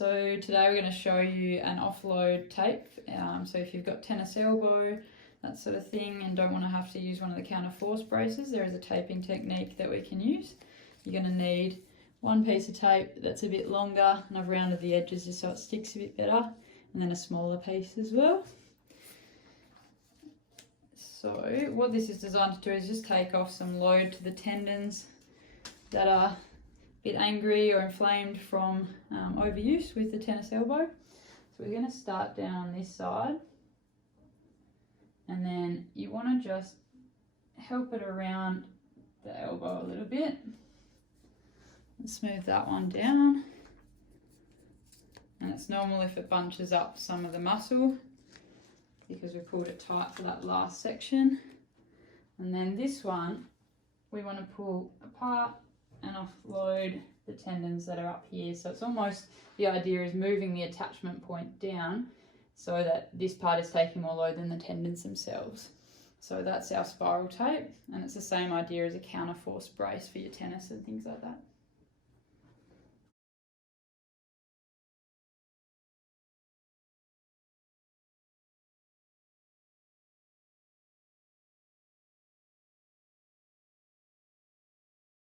So today we're going to show you an offload tape. So if you've got tennis elbow, that sort of thing, and don't want to have to use one of the counter force braces, there is a taping technique that we can use. You're going to need one piece of tape that's a bit longer, and I've rounded the edges just so it sticks a bit better, and then a smaller piece as well. So what this is designed to do is just take off some load to the tendons that are a bit angry or inflamed from overuse with the tennis elbow. So we're going to start down on this side, and then you want to just help it around the elbow a little bit and smooth that one down. And it's normal if it bunches up some of the muscle because we pulled it tight for that last section. And then this one we want to pull apart and offload the tendons that are up here. So it's almost, the idea is moving the attachment point down so that this part is taking more load than the tendons themselves. So that's our spiral tape, and it's the same idea as a counter force brace for your tennis and things like that.